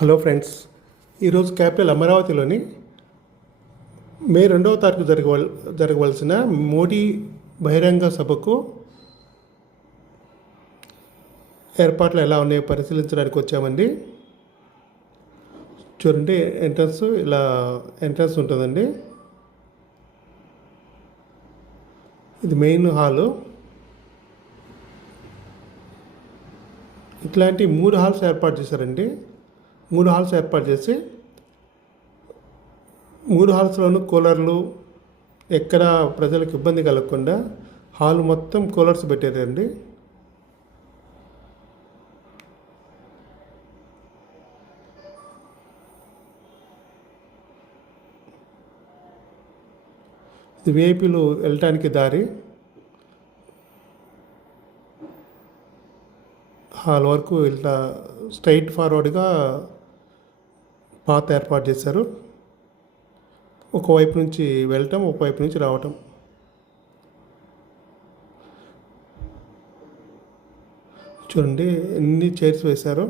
Hello friends, ఈరోజు capital అమరావతిలోని మే 2వ తారీఖు జరగవలసిన మోడీ బహిరంగ సభకు ఏర్పాట్లు ఎలా ఉన్నాయో పరిశీలించడానికి వచ్చామండి. చూడండి, ఎంట్రన్స్ ఉంటుందండి. ఇది మెయిన్ హాలు. ఇట్లాంటి 3 హాల్స్ ఏర్పాటు చేశారండి. 3 హాల్స్ ఏర్పాటు చేసి 3 హాల్స్లోనూ కూలర్లు, ఎక్కడ ప్రజలకు ఇబ్బంది కలగకుండా హాల్ మొత్తం కూలర్స్ పెట్టారండి. ఇది విఐపీలు వెళ్ళటానికి దారి. హాల్ వరకు ఇట్లా స్ట్రైట్ ఫార్వర్డ్గా పాత్ ఏర్పాటు చేశారు. ఒకవైపు నుంచి వెళ్ళటం, ఒకవైపు నుంచి రావటం. చూడండి, ఎన్ని చైర్స్ వేశారు.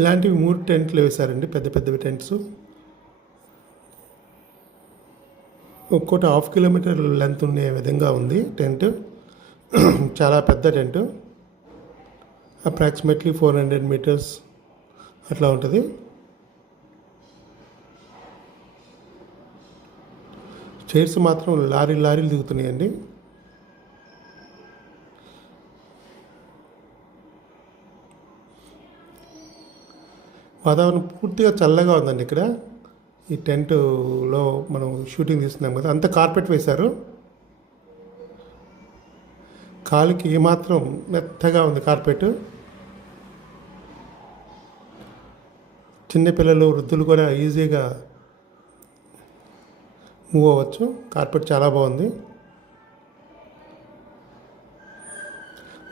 ఇలాంటివి 3 టెంట్లు వేశారండి, పెద్ద పెద్దవి టెంట్స్. ఒక్కోటి 1/2 కిలోమీటర్ లెంత్ ఉండే విధంగా ఉంది టెంట్. చాలా పెద్ద టెంట్, అప్రాక్సిమేట్లీ 400 మీటర్స్ అట్లా ఉంటుంది. చైర్స్ మాత్రం లారీలు దిగుతున్నాయండి. వాతావరణం పూర్తిగా చల్లగా ఉందండి ఇక్కడ. ఈ టెంట్లో మనం షూటింగ్ తీస్తున్నాం కదా, అంత కార్పెట్ వేశారు. కాలికి ఏమాత్రం మెత్తగా ఉంది కార్పెట్. చిన్నపిల్లలు, వృద్ధులు కూడా ఈజీగా మూవ్ అవ్వచ్చు. కార్పెట్ చాలా బాగుంది.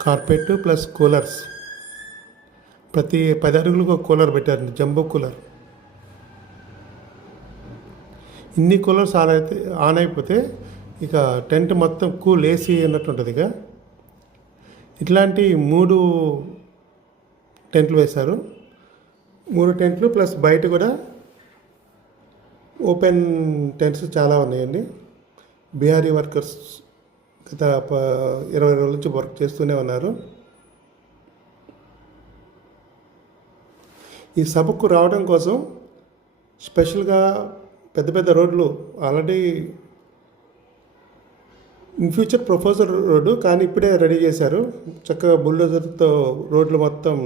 కార్పెట్ ప్లస్ కూలర్స్, ప్రతి 10 అడుగులకు ఒక కూలర్ పెట్టారండి, జంబో కూలర్. ఇన్ని కూలర్స్ ఆన్ అయిపోతే ఇక టెంట్ మొత్తం కూల్ ఏసీ అన్నట్టు ఉంటుంది. ఇక ఇట్లాంటి 3 టెంట్లు వేశారు. 3 టెంట్లు ప్లస్ బయట కూడా ఓపెన్ టెంట్స్ చాలా ఉన్నాయండి. బీహారీ వర్కర్స్ గత 20 రోజుల నుంచి వర్క్ చేస్తూనే ఉన్నారు. ఈ సభకు రావడం కోసం స్పెషల్గా పెద్ద పెద్ద రోడ్లు already in future proposal road, కానీ ఇప్పుడే రెడీ చేశారు. చక్కగా బుల్డోజర్తో రోడ్లు మొత్తం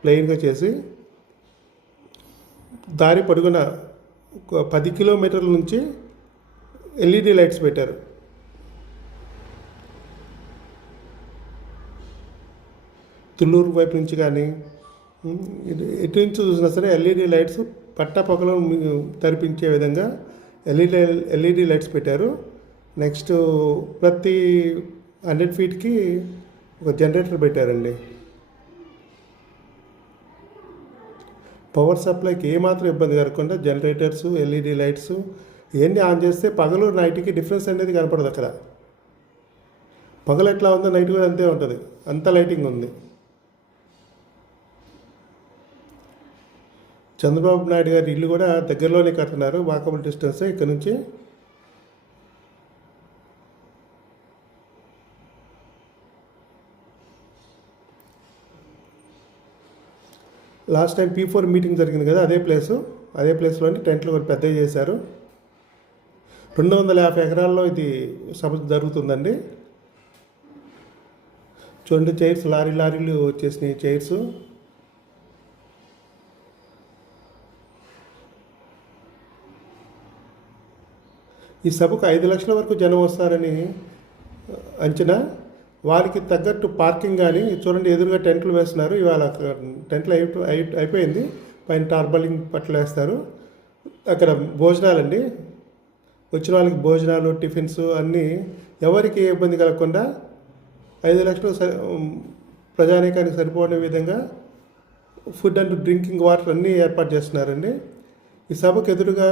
ప్లెయిన్గా చేసి దారి పొడుగున 10 కిలోమీటర్ల నుంచి ఎల్ఈడి లైట్స్ పెట్టారు. తుళ్ళూరు వైపు నుంచి కానీ ఎటు నుంచి చూసినా సరే ఎల్ఈడి లైట్స్ పట్టపగలు తరిపించే విధంగా ఎల్ఈడి లైట్స్ పెట్టారు. నెక్స్ట్ ప్రతి 100 ఫీట్కి ఒక జనరేటర్ పెట్టారండి. పవర్ సప్లైకి ఏమాత్రం ఇబ్బంది కలగకుండా జనరేటర్స్, ఎల్ఈడి లైట్స్ ఇవన్నీ ఆన్ చేస్తే పగలు నైట్కి డిఫరెన్స్ అనేది కనపడదు. అక్కడ పగలు ఎట్లా ఉందో నైట్ కూడా అంతే ఉంటుంది, అంత లైటింగ్ ఉంది. చంద్రబాబు నాయుడు గారి ఇల్లు కూడా దగ్గరలోనే కడుతున్నారు, వాకబుల్ డిస్టెన్స్ ఇక్కడ నుంచి. లాస్ట్ టైం P4 మీటింగ్ జరిగింది కదా, అదే ప్లేస్లోని టెంట్లు కూడా పెద్దవి చేశారు. 250 ఎకరాల్లో ఇది సభ జరుగుతుందండి. చూడండి, చైర్స్ లారీలు వచ్చేసినాయి చైర్స్. ఈ సభకు 5 లక్షల వరకు జనం వస్తారని అంచనా. వారికి తగ్గట్టు పార్కింగ్ కానీ చూడండి, ఎదురుగా టెంట్లు వేస్తున్నారు. ఇవాళ టెంట్లు అయిపోయింది, పైన టార్బలింగ్ పట్లు వేస్తారు. అక్కడ భోజనాలండి, వచ్చిన వాళ్ళకి భోజనాలు, టిఫిన్స్ అన్నీ ఎవరికి ఏ ఇబ్బంది కలగకుండా 5 లక్షలు ప్రజానీకానికి సరిపోయే విధంగా ఫుడ్ అండ్ డ్రింకింగ్ వాటర్ అన్నీ ఏర్పాటు చేస్తున్నారండి. ఈ సభకు ఎదురుగా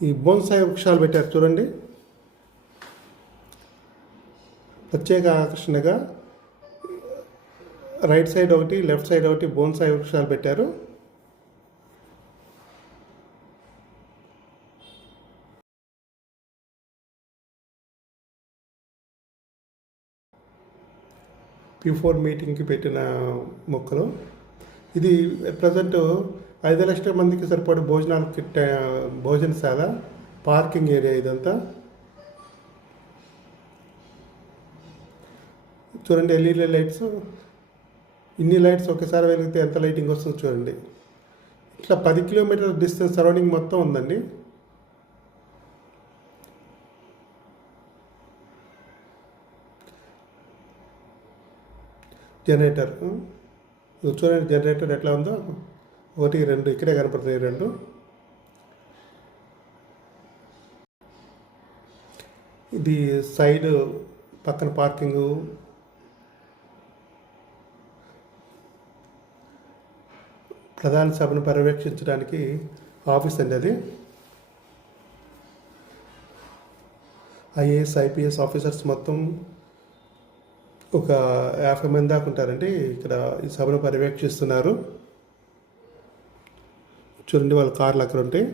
ఈ బోన్సాయి వృక్షాలు పెట్టారు చూడండి. ప్రత్యేక ఆకర్షణగా రైట్ సైడ్ ఒకటి, లెఫ్ట్ సైడ్ ఒకటి బోన్సాయి వృక్షాలు పెట్టారు. P4 మీటింగ్కి పెట్టిన మొక్కలు. ఇది ప్రజెంట్ 5 లక్షల మందికి సరిపడే భోజనశాల, పార్కింగ్ ఏరియా ఇదంతా. చూడండి ఎల్ఈడి లైట్స్, ఇన్ని లైట్స్ ఒకేసారి వెలిగితే ఎంత లైటింగ్ వస్తుందో చూడండి. ఇట్లా 10 కిలోమీటర్ డిస్టెన్స్ సరౌండింగ్ మొత్తం ఉందండి. జనరేటర్ చూడండి, జనరేటర్ ఎట్లా ఉందో. 1, 2 ఇక్కడే కనపడుతున్నాయి 2. ఇది సైడ్ పక్కన పార్కింగు. ప్రధాన సభను పర్యవేక్షించడానికి ఆఫీస్ అండి అది. ఐఏఎస్, ఐపీఎస్ ఆఫీసర్స్ మొత్తం ఒక 50 మంది దాకా ఉంటారండి ఇక్కడ ఈ సభను పర్యవేక్షిస్తున్నారు. చూడండి వాళ్ళ కార్లు అక్కడ ఉంటాయి.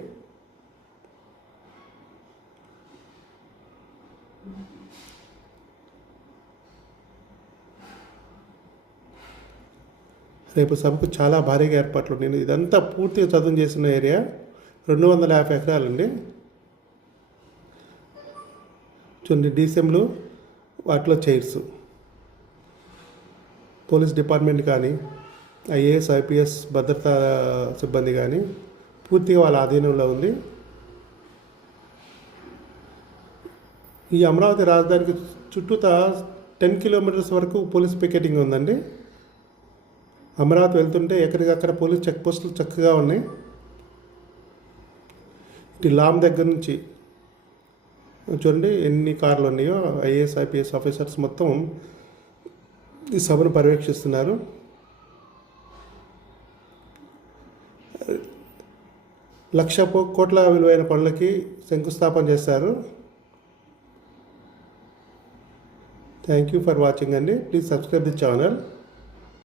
రేపు సభకు చాలా భారీగా ఏర్పాట్లు ఉన్నాయి. ఇదంతా పూర్తిగా చదువు చేసిన ఏరియా. 250 ఎకరాలండి. చూడండి డీసీఎంలు, వాటిలో చైర్స్. పోలీస్ డిపార్ట్మెంట్ కానీ, ఐఏఎస్, ఐపీఎస్ భద్రతా సిబ్బంది కానీ పూర్తిగా వాళ్ళ ఆధీనంలో ఉంది. ఈ అమరావతి రాజధానికి చుట్టూతా 10 కిలోమీటర్స్ వరకు పోలీస్ పికెటింగ్ ఉందండి. అమరావతి వెళ్తుంటే ఎక్కడికక్కడ పోలీస్ చెక్ పోస్టులు చక్కగా ఉన్నాయి. ఇటు లామ్ దగ్గర నుంచి చూడండి ఎన్ని కార్లు ఉన్నాయో. ఐఏఎస్, ఐపీఎస్ ఆఫీసర్స్ మొత్తం ఈ సభను పర్యవేక్షిస్తున్నారు. కోట్ల విలువైన పనులకి శంకుస్థాపన చేశారు. థ్యాంక్ యూ ఫర్ వాచింగ్ అండి. Please subscribe the channel.